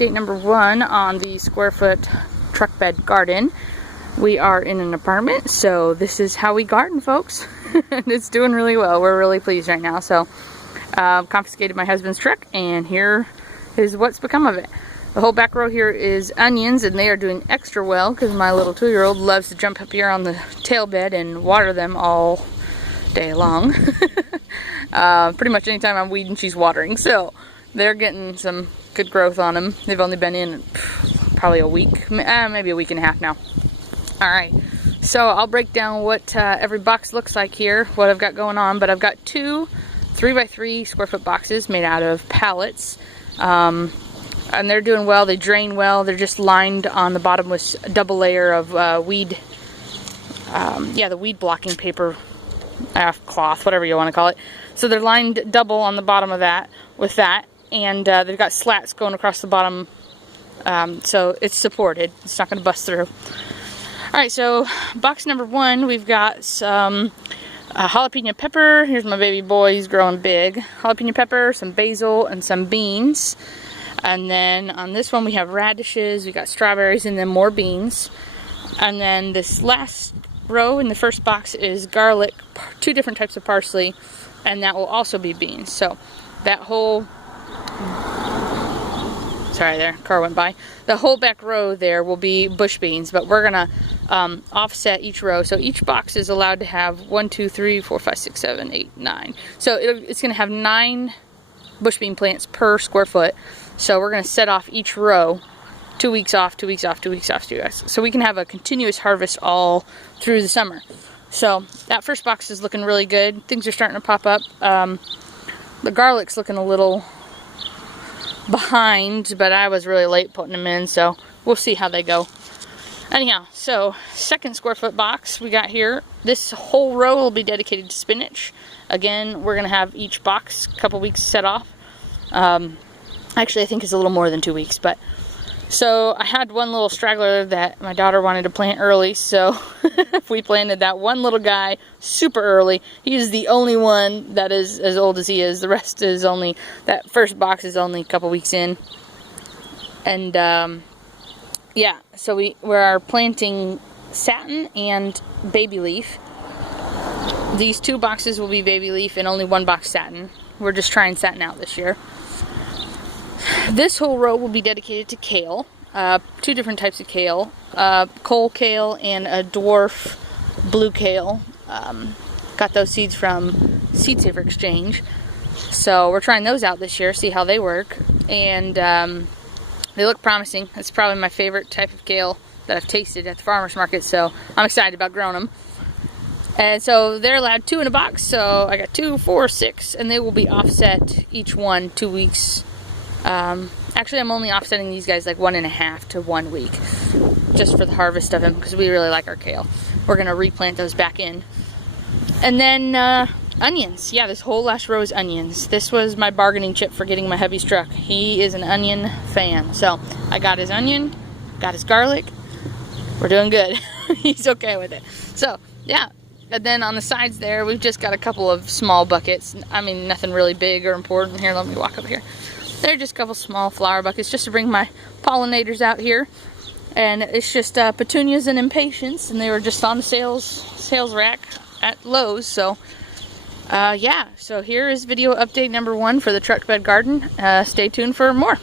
update number 1 on the square foot truck bed garden. We are in an apartment, so this is how we garden, folks. And it's doing really well. We're really pleased right now. So confiscated my husband's truck, and here is what's become of it. The whole back row here is onions, and they are doing extra well because my little 2-year-old loves to jump up here on the tail bed and water them all day long. Pretty much anytime I'm weeding, she's watering. So they're getting some good growth on them. They've only been in probably a week, maybe a week and a half now. Alright, so I'll break down what every box looks like here, what I've got going on. But I've got 2 3x3 square foot boxes made out of pallets. And they're doing well. They drain well. They're just lined on the bottom with a double layer of weed, the weed blocking paper, cloth, whatever you want to call it. So they're lined double on the bottom of that with that, and they've got slats going across the bottom, so it's supported. It's not going to bust through. Alright, so box number 1, we've got some jalapeno pepper. Here's my baby boy, he's growing big. Jalapeno pepper, some basil, and some beans. And then on this one we have radishes, we got strawberries, and then more beans. And then this last row in the first box is garlic, 2 different types of parsley, and that will also be beans. So that whole, sorry there, car went by. The whole back row there will be bush beans, but we're gonna offset each row. So each box is allowed to have 1, 2, 3, 4, 5, 6, 7, 8, 9. So it's gonna have 9 bush bean plants per square foot. So we're gonna set off each row 2 weeks off, 2 weeks off, 2 weeks off, 2 weeks. So we can have a continuous harvest all through the summer. So that first box is looking really good. Things are starting to pop up. The garlic's looking a little behind, but I was really late putting them in, so we'll see how they go. Anyhow, so second square foot box we got here. This whole row will be dedicated to spinach. Again, we're gonna have each box a couple weeks set off. Actually, I think it's a little more than 2 weeks, but so I had one little straggler that my daughter wanted to plant early, so we planted that one little guy super early. He's the only one that is as old as he is. The rest is only, that first box is only a couple weeks in. And yeah, so we are planting satin and baby leaf. These 2 boxes will be baby leaf and only 1 box satin. We're just trying satin out this year. This whole row will be dedicated to kale. 2 different types of kale. Coal kale and a dwarf blue kale. Got those seeds from Seed Saver Exchange. So we're trying those out this year, see how they work. And they look promising. It's probably my favorite type of kale that I've tasted at the farmer's market, so I'm excited about growing them. And so they're allowed 2 in a box, so I got 2, 4, 6, and they will be offset each one 2 weeks. Actually, I'm only offsetting these guys like 1.5 to 1 week, just for the harvest of them, because we really like our kale. We're gonna replant those back in. And then onions. Yeah, this whole last row is onions. This was my bargaining chip for getting my hubby's truck. He is an onion fan, so I got his onion, got his garlic. We're doing good. He's okay with it. So yeah. And then on the sides there, we've just got a couple of small buckets. I mean, nothing really big or important. Here, let me walk up here. They're just a couple small flower buckets just to bring my pollinators out here. And it's just petunias and impatiens, and they were just on the sales rack at Lowe's. So yeah, so here is video update number 1 for the truck bed garden. Stay tuned for more.